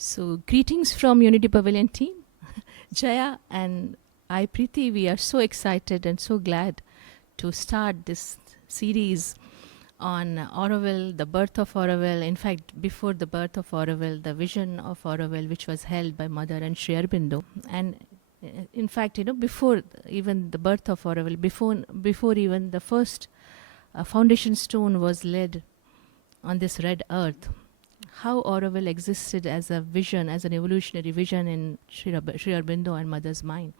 So, greetings from Unity Pavilion team. Jaya and Preeti, we are so excited and so glad to start this series on Auroville, the birth of Auroville. In fact, before the birth of Auroville, the vision of Auroville, which was held by Mother and Sri Aurobindo. And in fact, before even the birth of Auroville, before even the first foundation stone was laid on this red earth, how Auroville existed as a vision, as an evolutionary vision in Sri Aurobindo and Mother's mind.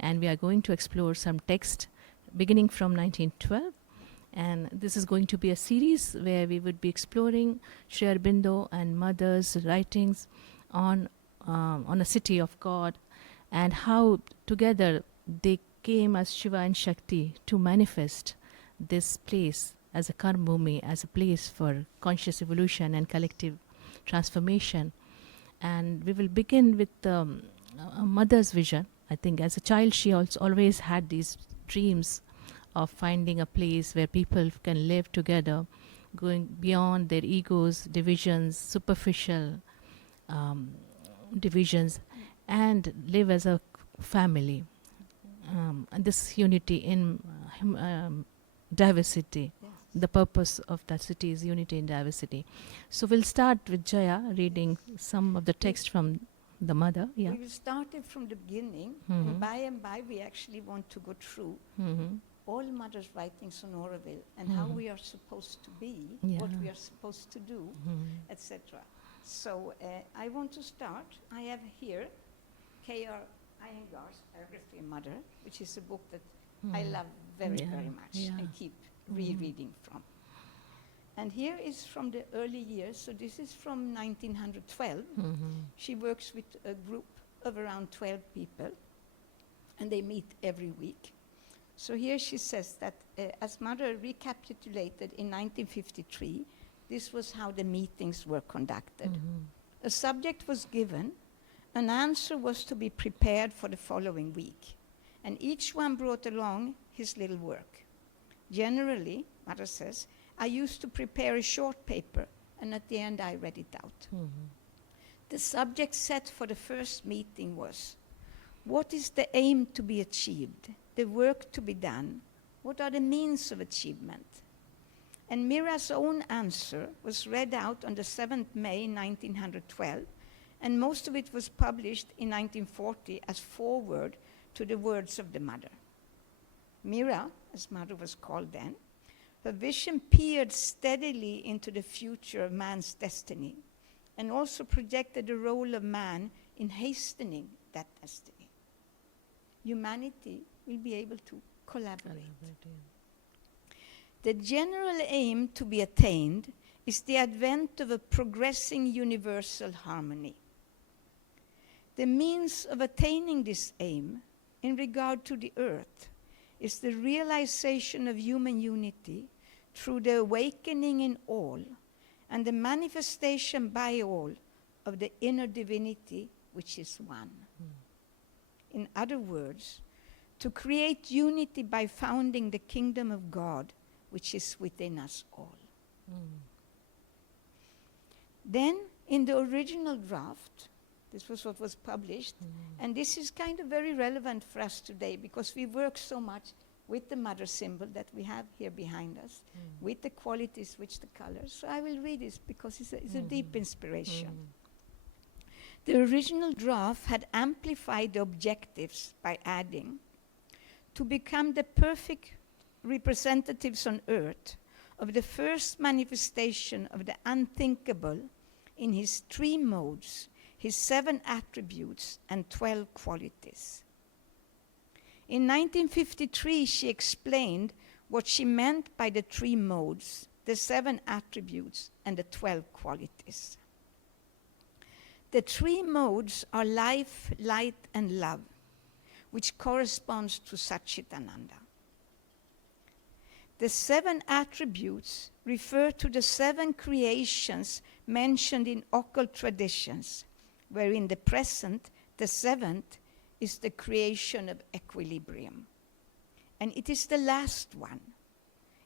And we are going to explore some text beginning from 1912. And this is going to be a series where we would be exploring Sri Aurobindo and Mother's writings on a city of God, and how together they came as Shiva and Shakti to manifest this place as a karma-bhumi, as a place for conscious evolution and collective transformation. And we will begin with a mother's vision. I think as a child she always had these dreams of finding a place where people can live together, going beyond their egos, divisions, superficial divisions, and live as a family. And this unity in diversity. Yes. The purpose of that city is unity in diversity. So we'll start with Jaya reading some of the text from the mother. Yeah. We will start it from the beginning, Mm-hmm. and by we actually want to go through Mm-hmm. all Mother's writings on Auroville and how we are supposed to be, what we are supposed to do, etc. So I want to start. I have here K.R. Iyengar's Biography of Mother, which is a book that I love very much and keep rereading from. And here is from the early years, so this is from 1912. She works with a group of around 12 people, and they meet every week. So here she says that as Mother recapitulated in 1953, this was how the meetings were conducted. A subject was given, an answer was to be prepared for the following week, and each one brought along his little work. Generally, Mother says, I used to prepare a short paper, and at the end I read it out. The subject set for the first meeting was, what is the aim to be achieved, the work to be done? What are the means of achievement? And Mira's own answer was read out on the 7th May 1912, and most of it was published in 1940 as foreword to the words of the Mother. Mira, as Mother was called then, her vision peered steadily into the future of man's destiny, and also projected the role of man in hastening that destiny. Humanity will be able to collaborate. The general aim to be attained is the advent of a progressing universal harmony. The means of attaining this aim in regard to the earth is the realization of human unity through the awakening in all and the manifestation by all of the inner divinity which is one. In other words, to create unity by founding the kingdom of God which is within us all. Then, in the original draft, this was what was published, and this is kind of very relevant for us today because we work so much with the Mother symbol that we have here behind us, with the qualities, with the colors. So I will read this because it's a deep inspiration. The original draft had amplified the objectives by adding, to become the perfect representatives on earth of the first manifestation of the unthinkable in his 3 modes, his 7 attributes and 12 qualities. In 1953, she explained what she meant by the 3 modes, the 7 attributes, and the 12 qualities. The 3 modes are life, light, and love, which corresponds to Satchitananda. The 7 attributes refer to the 7 creations mentioned in occult traditions, where in the present, the 7th is the creation of equilibrium. And it is the last one.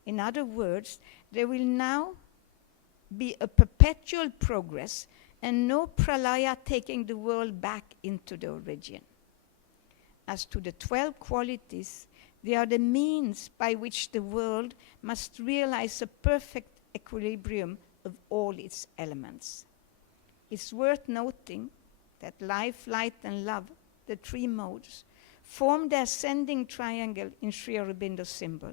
In other words, there will now be a perpetual progress and no pralaya taking the world back into the origin. As to the 12 qualities, they are the means by which the world must realize a perfect equilibrium of all its elements. It's worth noting that life, light, and love, the three modes, form the ascending triangle in Sri Aurobindo's symbol,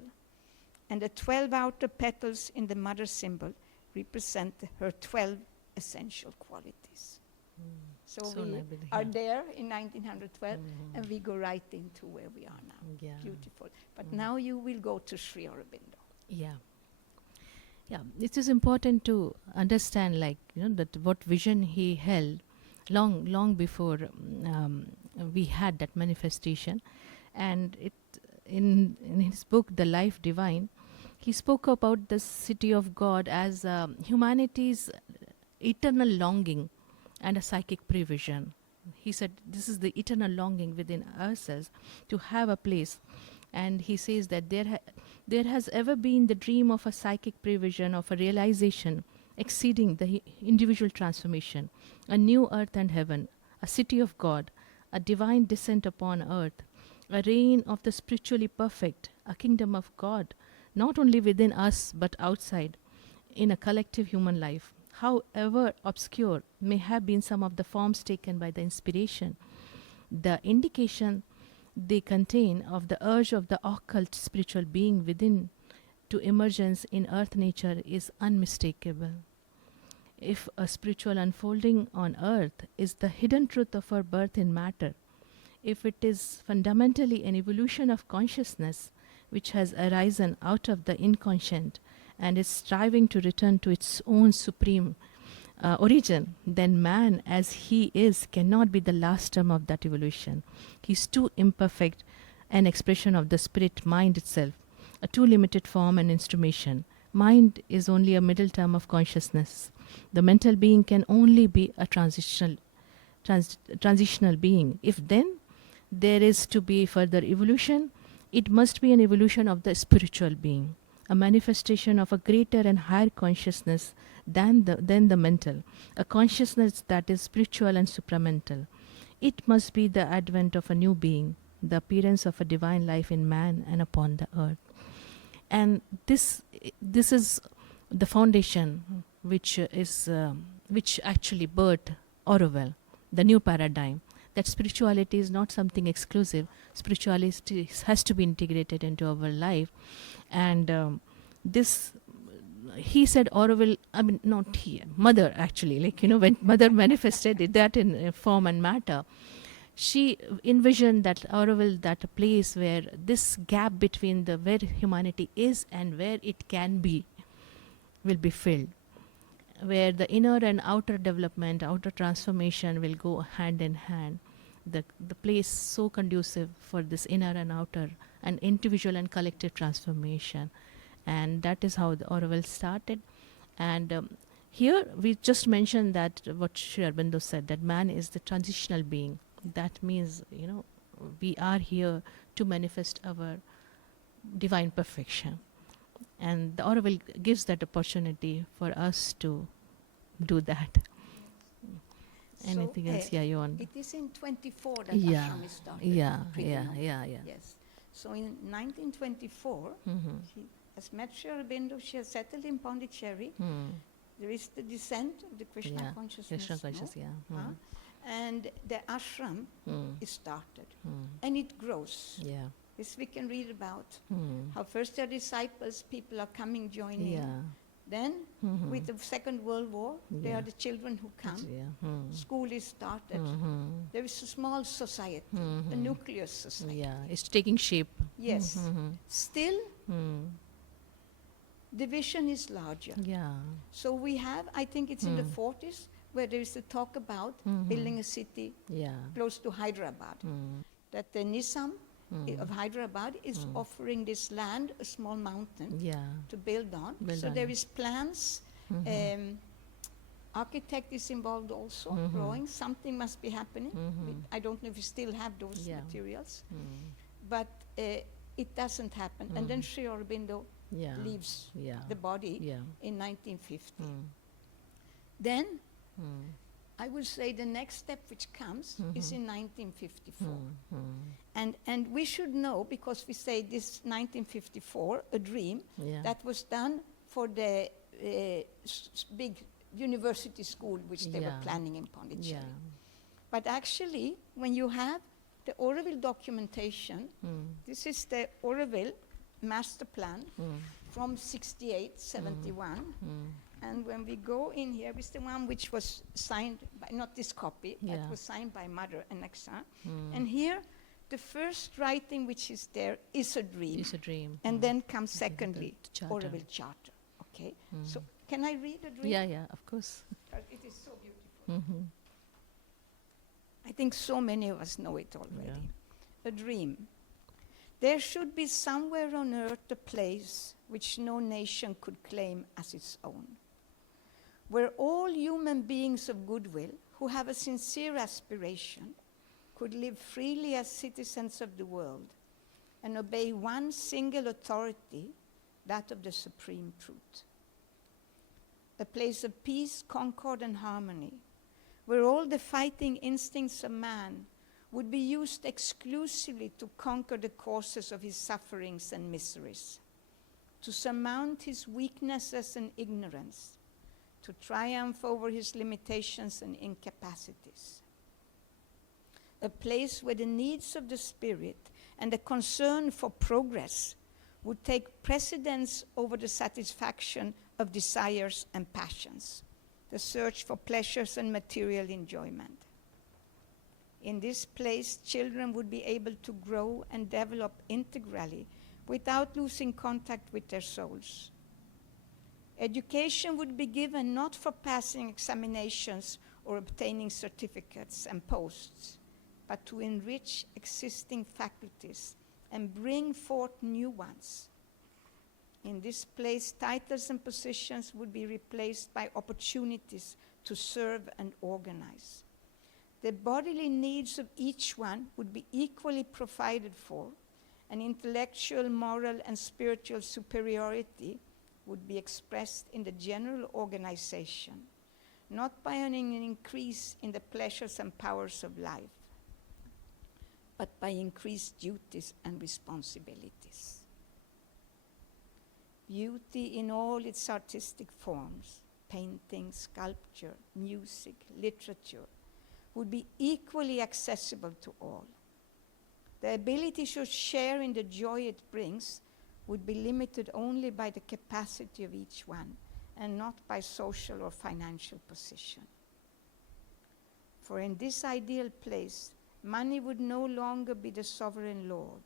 and the 12 outer petals in the mother symbol represent her 12 essential qualities. So we are there in 1912, and we go right into where we are now. Yeah. Beautiful. But now you will go to Sri Aurobindo. Yeah. Yeah, it is important to understand, like, that what vision he held long before we had that manifestation. And in his book, The Life Divine, he spoke about the city of God as humanity's eternal longing and a psychic prevision. He said this is the eternal longing within ourselves to have a place. And he says that there has ever been the dream of a psychic prevision, of a realization exceeding the individual transformation, a new earth and heaven, a city of God, a divine descent upon earth, a reign of the spiritually perfect, a kingdom of God, not only within us but outside, in a collective human life. However obscure may have been some of the forms taken by the inspiration, the indication they contain of the urge of the occult spiritual being within to emergence in earth nature is unmistakable. If a spiritual unfolding on earth is the hidden truth of our birth in matter, if it is fundamentally an evolution of consciousness which has arisen out of the inconscient and is striving to return to its own supreme origin, then man as he is cannot be the last term of that evolution. He is too imperfect an expression of the spirit mind itself, a too limited form and instrumentation. Mind is only a middle term of consciousness. The mental being can only be a transitional being. If then there is to be further evolution, it must be an evolution of the spiritual being, a manifestation of a greater and higher consciousness than the mental, a consciousness that is spiritual and supramental. It must be the advent of a new being, the appearance of a divine life in man and upon the earth. And this is the foundation which actually birthed Auroville, the new paradigm. That spirituality is not something exclusive. Spirituality has to be integrated into our life. And this, he said Auroville, I mean, not he, mother actually, like, when mother manifested that in form and matter, she envisioned that Auroville, that a place where this gap between where humanity is and where it can be will be filled, where the inner and outer development, outer transformation will go hand in hand. The place so conducive for this inner and outer and individual and collective transformation. And that is how the Auroville started. And here we just mentioned that what Sri Aurobindo said, that man is the transitional being. That means, we are here to manifest our divine perfection. And the Auroville gives that opportunity for us to do that. Anything else? Yeah, you want? It is in 24 that Yeah, ashram is started. yeah. Yes. So in 1924, she has met Sri Aurobindo. She has settled in Pondicherry. There is the descent of the Krishna consciousness. Krishna consciousness, and the ashram is started. And it grows. Yeah. This we can read about. How first their disciples, people are coming, joining. Yeah. Then, with the Second World War, they are the children who come. School is started. There is a small society, a nucleus society. Yeah, it's taking shape. Yes. Still, the vision is larger. Yeah. So we have, I think it's in the 40s, where there is a talk about building a city close to Hyderabad. That the Nizam of Hyderabad is offering this land, a small mountain, to build on. There is plans. Architect is involved also, drawing. Something must be happening. I don't know if we still have those materials. But it doesn't happen. And then Sri Aurobindo leaves the body in 1950. Then I would say the next step which comes is in 1954. And we should know, because we say this 1954, a dream, that was done for the big university school which they were planning in Pondicherry. But actually, when you have the Auroville documentation, this is the Auroville master plan from 68, 71. And when we go in here, it's the one which was signed by, not this copy, it was signed by Mother and Nexa. And here, the first writing which is there is a dream. It's a dream. And then comes secondly, the Auroville Charter. Okay? So can I read the dream? Yeah, of course. It is so beautiful. I think so many of us know it already. A dream. There should be somewhere on earth a place which no nation could claim as its own, where all human beings of goodwill who have a sincere aspiration could live freely as citizens of the world and obey one single authority, that of the supreme truth. A place of peace, concord, and harmony, where all the fighting instincts of man would be used exclusively to conquer the causes of his sufferings and miseries, to surmount his weaknesses and ignorance, to triumph over his limitations and incapacities. A place where the needs of the spirit and the concern for progress would take precedence over the satisfaction of desires and passions, the search for pleasures and material enjoyment. In this place, children would be able to grow and develop integrally without losing contact with their souls. Education would be given not for passing examinations or obtaining certificates and posts, but to enrich existing faculties and bring forth new ones. In this place, titles and positions would be replaced by opportunities to serve and organize. The bodily needs of each one would be equally provided for, and intellectual, moral, and spiritual superiority would be expressed in the general organization, not by an increase in the pleasures and powers of life, but by increased duties and responsibilities. Beauty in all its artistic forms, painting, sculpture, music, literature, would be equally accessible to all. The ability to share in the joy it brings would be limited only by the capacity of each one and not by social or financial position. For in this ideal place, money would no longer be the sovereign lord.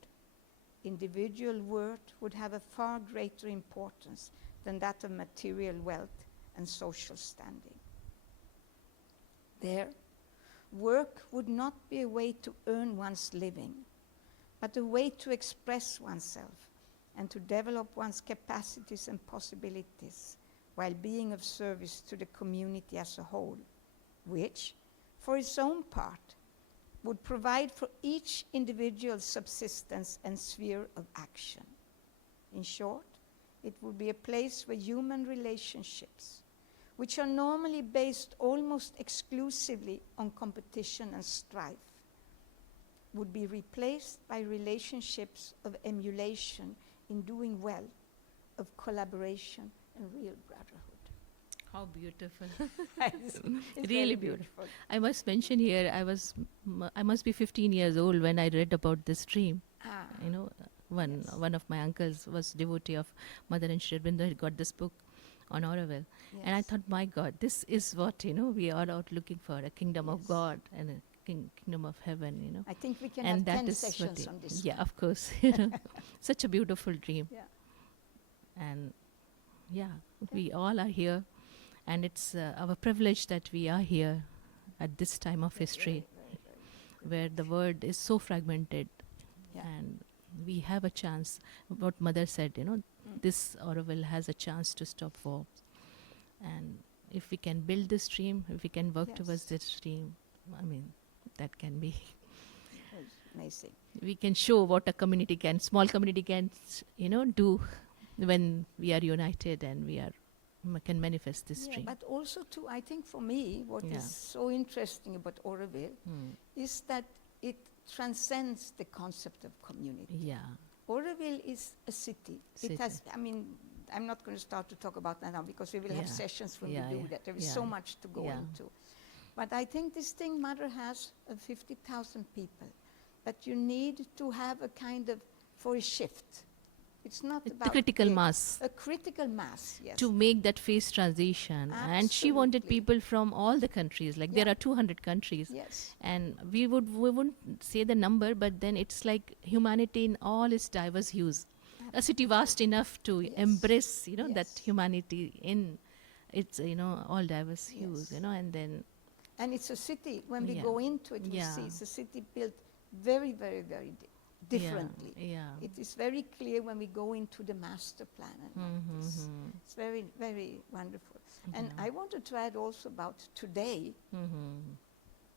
Individual worth would have a far greater importance than that of material wealth and social standing. There, work would not be a way to earn one's living, but a way to express oneself and to develop one's capacities and possibilities while being of service to the community as a whole, which, for its own part, would provide for each individual's subsistence and sphere of action. In short, it would be a place where human relationships, which are normally based almost exclusively on competition and strife, would be replaced by relationships of emulation in doing well, of collaboration and real brotherhood. How beautiful. It's Really beautiful. I must mention here, I must be 15 years old when I read about this dream. You know, one of my uncles was devotee of Mother and Sri Aurobindo, had got this book on Auroville. Yes. And I thought, my God, this is what, we are out looking for, a kingdom of God and a kingdom of heaven, I think we can and have 10 is sessions on this. Yeah, one. of course. Such a beautiful dream. Yeah. And we all are here. And it's our privilege that we are here at this time of history, where the world is so fragmented. And we have a chance, what Mother said, this Auroville has a chance to stop war. And if we can build this dream, if we can work towards this dream, that can be amazing. We can show what a community small community can, do when we are united and we are can manifest this Yeah, dream. but also too, I think for me, what Yeah. is so interesting about Auroville is that it transcends the concept of community. Yeah. Auroville is a city. City. It has, I mean, I'm not going to start to talk about that now because we will have Yeah. sessions when Yeah, we do yeah. that. There is Yeah, so yeah. much to go Yeah. into. But I think this thing, Mother has 50,000 people. But you need to have a kind of, for a shift. It's not The about critical big. mass A critical mass, yes. to make that phase transition. And she wanted Absolutely. people from all the countries. Like there Yeah. are 200 countries. Yes. And we wouldn't say the number, but then it's like humanity in all its diverse hues. A city vast enough to Yes. embrace, that Yes. humanity in its, all diverse hues, Yes. and then And it's a city, when we Yeah. go into it, we Yeah. see it's a city built very, very, very differently. Yeah. It is very clear when we go into the master plan and like this. It's very, very wonderful. And I wanted to add also about today,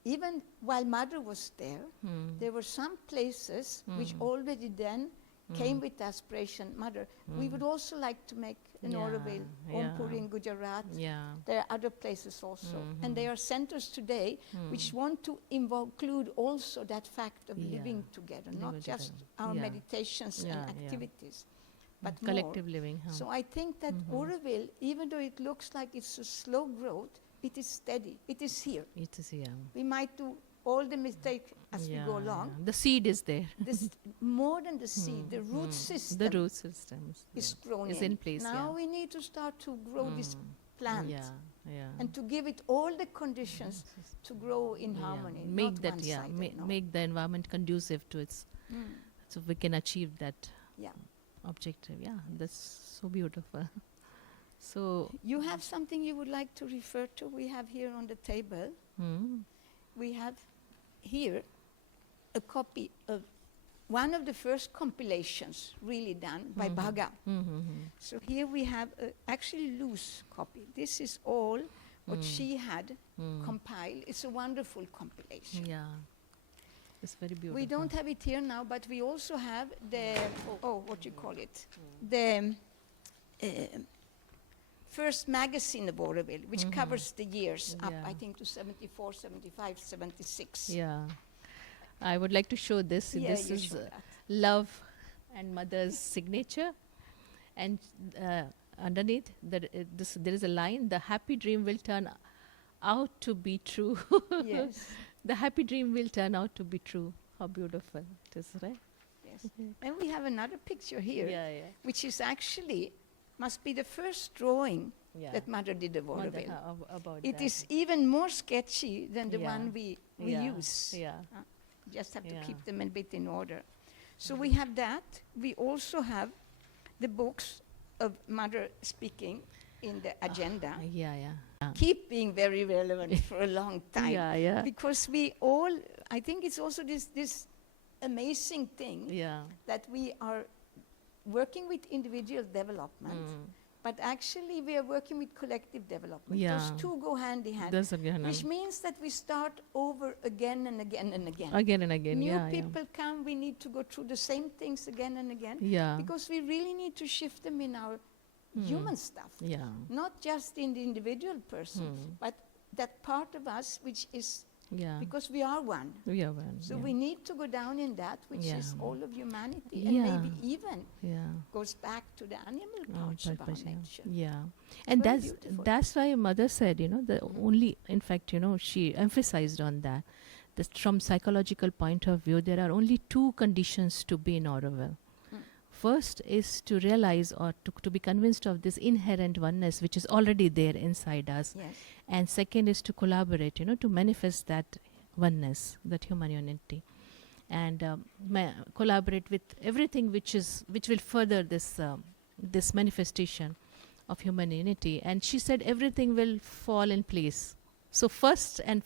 even while Mother was there were some places which already then came with aspiration, Mother, we would also like to make an Yeah, Auroville, Ompur in Gujarat. Yeah. There are other places also. And there are centers today which want to include also that fact of Yeah. living together, Living not just together. our Yeah. meditations Yeah, and yeah. activities, but more. Collective living. Huh? So I think that Auroville, even though it looks like it's a slow growth, it is steady. It is here. It is, yeah. We might do all the mistakes as we go along. The seed is there. This more than the seed, the root system The root system is grown is in place. Now yeah. we need to start to grow this plant Yeah, yeah. and to give it all the conditions to grow in harmony. Make not that, yeah, one-sided, no. make the environment conducive to its, so we can achieve that Yeah. objective. Yeah, that's so beautiful. So, You have something you would like to refer to? We have here on the table, we have here a copy of one of the first compilations really done by Bhaga. So here we have a actually loose copy. This is all what she had compiled. It's a wonderful compilation. yeah, it's very beautiful. We don't have it here now, but we also have the, what you call it, the first magazine of Auroville, which covers the years up, Yeah. I think, to 74, 75, 76. Yeah, I would like to show this. Yeah, This you is show that. love and mother's signature, and underneath there is a line: "The happy dream will turn out to be true." Yes, The happy dream will turn out to be true. How beautiful it is, right? yes. And we have another picture here, Yeah, which is actually, must be the first drawing yeah. that Mother did of Mother, Auroville. about It that. is even more sketchy than the Yeah. one we Yeah, use. Yeah. Just have to Yeah. keep them a bit in order. So we have that. We also have the books of Mother speaking in the agenda. Yeah. Keep being very relevant for a long time. Yeah. Because we all, I think it's also this amazing thing Yeah. that we are working with individual development, but actually we are working with collective development. Yeah. Those two go hand in hand. That's again. Which means that we start over again and again and again. Again and again. New Yeah. people come, we need to go through the same things again and again. Yeah. Because we really need to shift them in our human stuff. Yeah. Not just in the individual person, but that part of us which is, Yeah. because we are one. We are one. So yeah. we need to go down in that, which is Yeah. all of humanity, Yeah. and maybe even Yeah. goes back to the animal Oh, parts of our purpose, nature. yeah. And very that's beautiful. that's why mother said, the only, in fact, she emphasized on that from psychological point of view, there are only two conditions to be in Auroville. First is to realize or to be convinced of this inherent oneness which is already there inside us. Yes. And second is to collaborate, to manifest that oneness, that human unity. And collaborate with everything which will further this manifestation of human unity. And she said everything will fall in place. So first and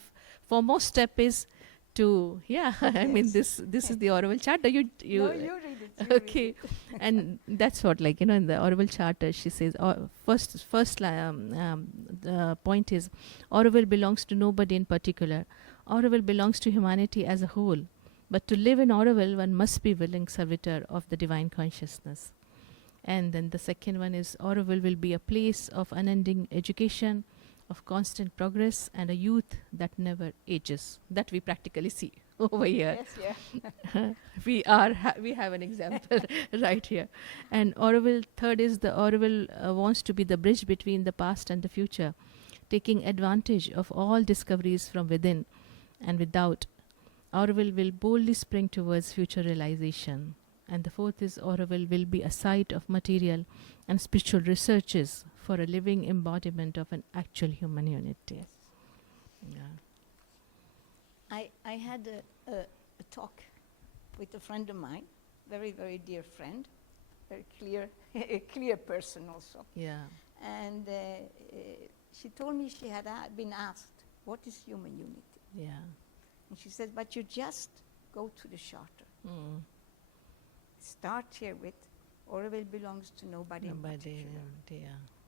foremost step is to, I mean, this is the Auroville Charter. No, you read it. Okay. And that's what, in the Auroville Charter, she says, the point is, Auroville belongs to nobody in particular. Auroville belongs to humanity as a whole. But to live in Auroville, one must be willing servitor of the divine consciousness. And then the second one is Auroville will be a place of unending education, of constant progress, and a youth that never ages. That we practically see over here. Yes, yeah. We have an example right here. And Auroville, third is the Auroville wants to be the bridge between the past and the future, taking advantage of all discoveries from within and without. Auroville will boldly spring towards future realization. And the fourth is Auroville will be a site of material and spiritual researches for a living embodiment of an actual human unity. Yes. Yeah. I had a talk with a friend of mine, very, very dear friend, very clear, a clear person also. Yeah. And she told me she had been asked, what is human unity? Yeah. And she said, but you just go to the charter. Mm. Start here with, Auroville belongs to nobody in particular. Yeah.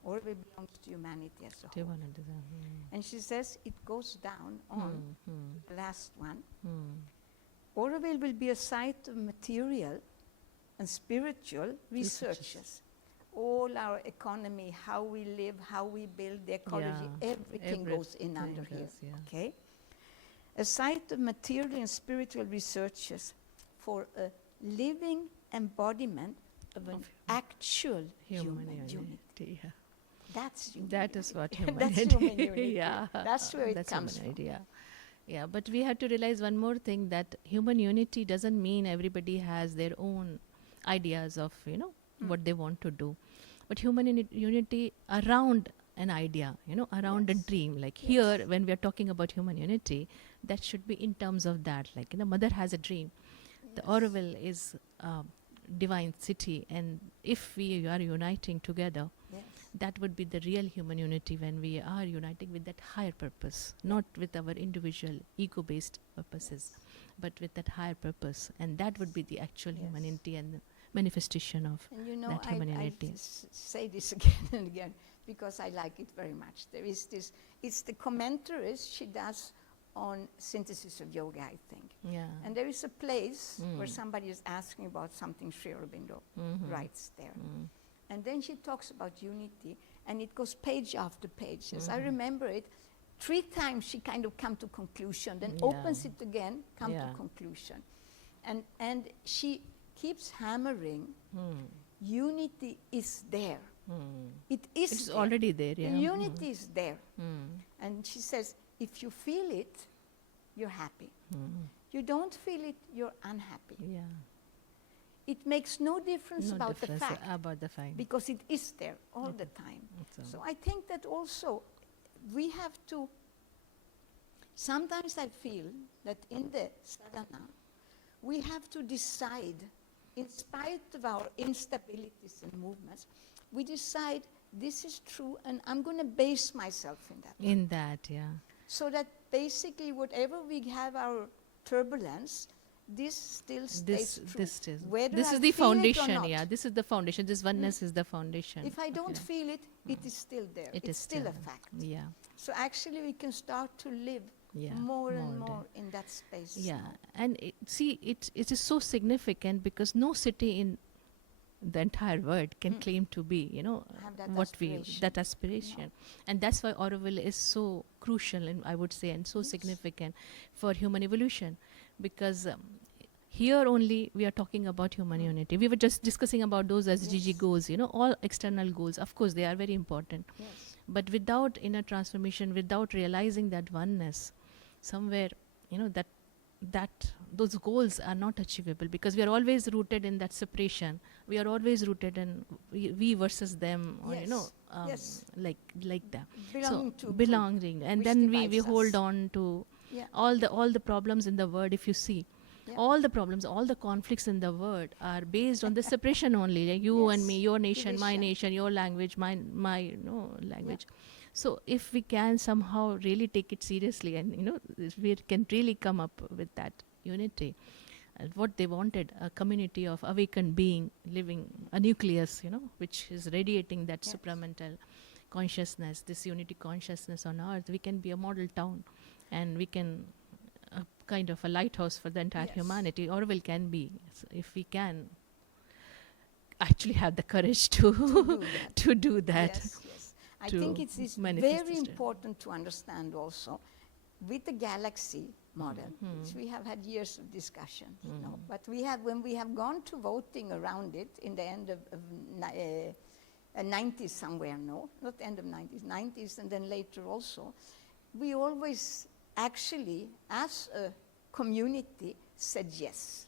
Auroville belongs to humanity as a Do you whole. want to do that? And she says it goes down on the last one. Mm. Auroville will be a site of material and spiritual researches. All our economy, how we live, how we build the ecology, everything goes in under here. Yeah. Okay? A site of material and spiritual researches for a living embodiment of an actual human unity. Yeah. That's human That is what unity. human That's unity. human unity. Yeah. That's where it That's comes human from. unity, yeah, but we have to realize one more thing, that human unity doesn't mean everybody has their own ideas of, what they want to do. But human unity around an idea, around a dream. Like here, when we are talking about human unity, that should be in terms of that. Like, mother has a dream. The Auroville is divine city, and if we are uniting together, that would be the real human unity, when we are uniting with that higher purpose, not with our individual ego-based purposes, but with that higher purpose. And that would be the actual human unity and the manifestation of that human unity. I say this again and again because I like it very much. There is this, it's the commentaries she does on synthesis of yoga, I think. Yeah. And there is a place where somebody is asking about something Sri Aurobindo writes there. And then she talks about unity, and it goes page after page. Yes, I remember it. 3 times she kind of come to conclusion, then opens it again, come to conclusion. And she keeps hammering, unity is there. It is It's there. already there, The unity is there. And she says, if you feel it, you're happy. You don't feel it, you're unhappy. Yeah. It makes no difference No about difference the fact, because it is there all the time. So I think that also we have to, sometimes I feel that in the sadhana, we have to decide, in spite of our instabilities and movements, we decide this is true and I'm going to base myself in that. In that, yeah. So that basically whatever we have our turbulence, this still stays true. This is the foundation, yeah. This is the foundation. This oneness is the foundation. If I don't feel it, it is still there. It's still a fact. Yeah. So actually we can start to live more and more in that space. Yeah. And it is so significant because no city in the entire world can claim to be, Have that what aspiration. that aspiration. And that's why Auroville is so crucial, and I would say, and so significant for human evolution, because here only we are talking about human unity. We were just discussing about those SDG goals, all external goals. Of course, they are very important. Yes. But without inner transformation, without realizing that oneness, somewhere, that those goals are not achievable, because we are always rooted in that separation. We are always rooted in we versus them, or like that. Belonging, and then we hold on to all the problems in the world. If you see, all the problems, all the conflicts in the world are based on the separation only. Like you and me, your nation, my nation, your language, my language. So if we can somehow really take it seriously, and we can really come up with that unity, what they wanted, a community of awakened being living, a nucleus, which is radiating that supramental consciousness, this unity consciousness on earth. We can be a model town, and we can kind of a lighthouse for the entire humanity. Auroville can be, if we can actually have the courage to do that. to do that. Yes, yes. I to think it's manifest very this important to understand also with the galaxy model, which we have had years of discussion, you know, but when we have gone to voting around it in the end of 90s somewhere, no, not end of 90s, and then later also, we always actually, as a community, said yes.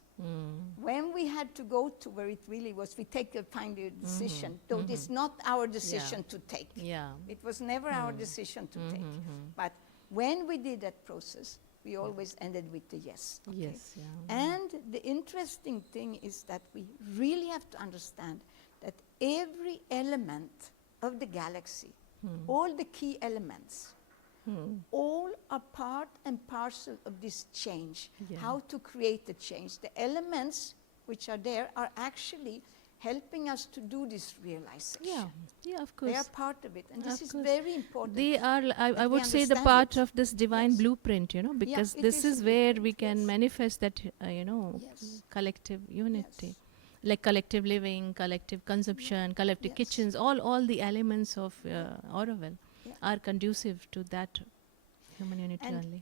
When we had to go to where it really was, we take a final decision, though it's not our decision to take. Yeah. It was never our decision to take. But when we did that process, we always ended with the yes. Okay? Yes. Yeah. And the interesting thing is that we really have to understand that every element of the galaxy, all the key elements, all are part and parcel of this change, how to create the change. The elements which are there are actually helping us to do this realization. Yeah, of course. They are part of it, and this is course. very important. They are, I we would say, the understand part it. of this divine Yes. blueprint, you know, because it this is is a where blueprint, we can yes. manifest that, you know, Yes. collective unity. Yes. Like collective living, collective consumption, collective Yes. kitchens, all the elements of Auroville Yeah. are conducive to that human unity And only.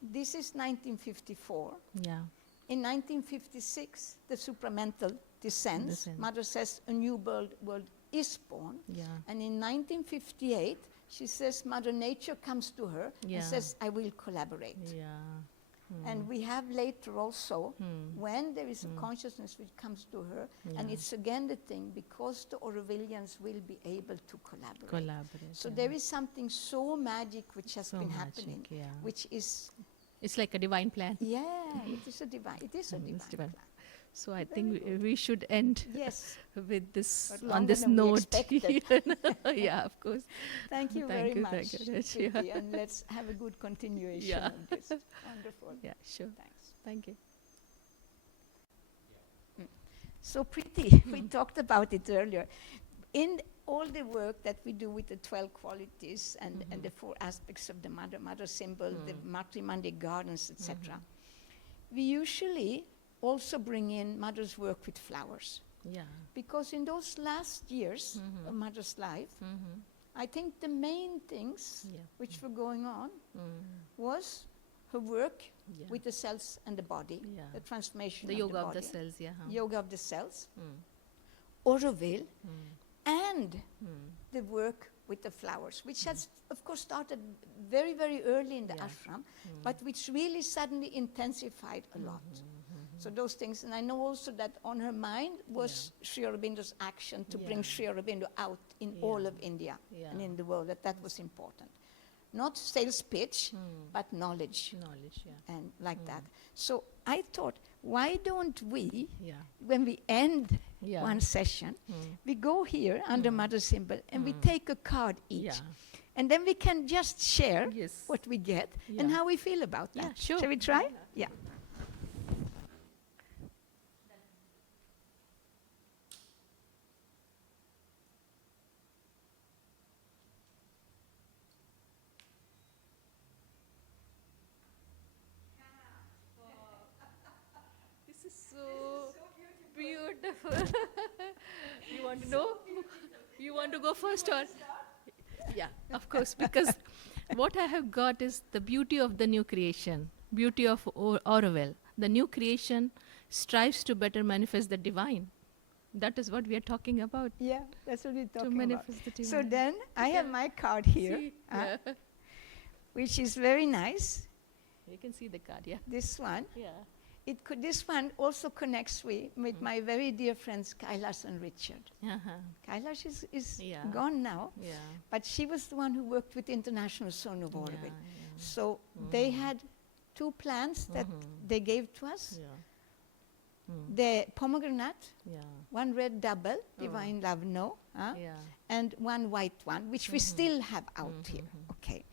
This is 1954. Yeah. In 1956, the supramental descends. Descends. Mother says a new world is born. Yeah. And in 1958, she says Mother Nature comes to her Yeah. and says, I will collaborate. Yeah. And we have later also, when there is a consciousness which comes to her, and it's again the thing, because the Aurovillians will be able to collaborate. So there is something so magic which has So been magic, happening, yeah. which is, It's like a divine plan. it is a divine It's divine. plan. So I think we should end Yes. with this, But on longer this than we note. expected. Yeah, of course. Thank you Thank very you, much, thank you very much, Preeti, yeah. and let's have a good continuation Yeah. of this. Wonderful. Yeah, sure. Thanks. Thank you. So Preeti, we talked about it earlier. In all the work that we do with the 12 qualities and the 4 aspects of the mother symbol, the Matrimony gardens, etc., we usually also bring in Mother's work with flowers. Yeah. Because in those last years of Mother's life, I think the main things which were going on was her work with the cells and the body, the transformation The of yoga the of body, the cells, yeah. yoga of the cells, Auroville, and the work with the flowers, which has, of course, started very, very early in the ashram, but which really suddenly intensified a lot. So those things, and I know also that on her mind was Sri Aurobindo's action to bring Sri Aurobindo out in all of India and in the world, that was important. Not sales pitch, but knowledge. Knowledge, yeah. And like that. So I thought, why don't we, Yeah. when we end Yeah. one session, we go here under Mother symbol and we take a card each. Yeah. And then we can just share Yes. what we get and Yeah. how we feel about that. Yeah, sure. Shall we try? Yeah. This is so beautiful. You want to know? You want to go first or? Yeah, of course, because what I have got is the beauty of the new creation, beauty of Auroville. The new creation strives to better manifest the divine. That is what we are talking about. Yeah, that's what we're To talking about. manifest the divine. So then I have my card here, See? huh, Yeah. which is very nice. You can see the card, yeah. This one. Yeah. This one also connects with my very dear friends Kailash and Richard. Uh-huh. Kailash is Yeah. gone now, Yeah. but she was the one who worked with International Zone of Auroville. Yeah. So they had 2 plants that they gave to us. Yeah. The pomegranate, Yeah. 1 red double, Divine Love No, Yeah. and 1 white one, which we still have out here. Okay.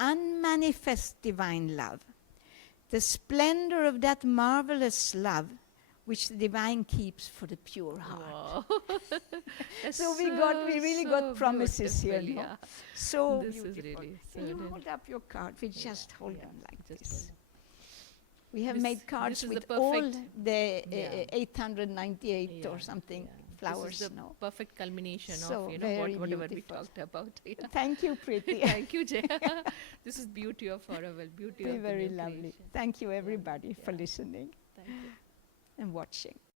Unmanifest divine love. The splendor of that marvelous love which the divine keeps for the pure heart. Wow. That's So we really so got promises here. beautiful, No? yeah. So This is beautiful. really so Can you good. hold up your card? We just hold Yeah, them like just this. hold We have This- made cards this is the with all perfect- the Yeah. 898 or Yeah, something yeah. flowers. This is the perfect culmination So of very whatever we beautiful. talked about. Yeah. Thank you, Preeti. Thank you, Jaya. This is beauty of Auroville, beauty of the Very new lovely. creation. Thank you, everybody, for yeah. listening Thank you. and watching.